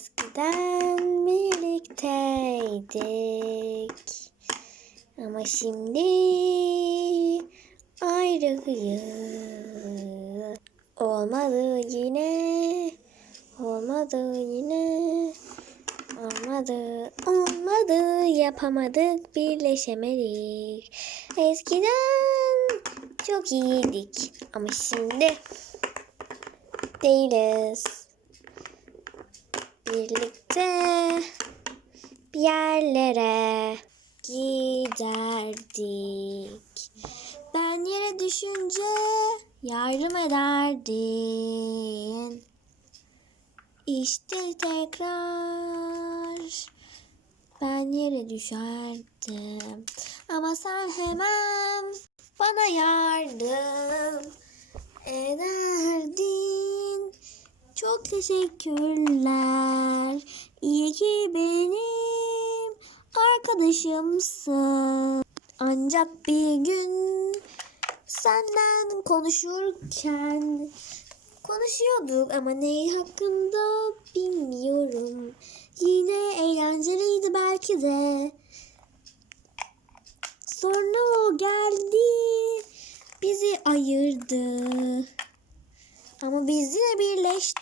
Eskiden birlikteydik. Ama şimdi ayrıyız. Olmadı yine. Olmadı yine. Olmadı, olmadı, yapamadık, birleşemedik. Eskiden çok iyiydik ama şimdi değiliz. Birlikte bir yerlere giderdik. Ben yere düşünce yardım ederdin. İşte tekrar ben yere düşerdim. Ama sen hemen bana yardım ederdin. Çok teşekkürler. İyi ki benim arkadaşımsın. Ancak bir gün senden konuşurken konuşuyorduk ama ne hakkında bilmiyorum. Yine eğlenceliydi belki de. Sonra o geldi, bizi ayırdı. Ama biz yine birleştik.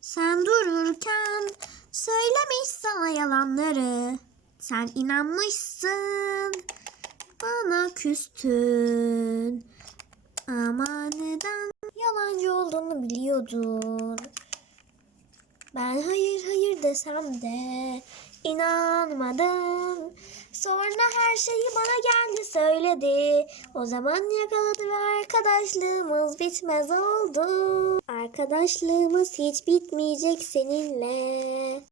Sen dururken söylemiş sana yalanları. Sen inanmışsın, bana küstün. Ama neden yalancı olduğunu biliyordun. Ben hayır hayır desem de inanmadım. Sonra her şeyi bana geldi söyledi. O zaman yakaladı ve arkadaşlığımız bitmez oldu. Arkadaşlığımız hiç bitmeyecek seninle.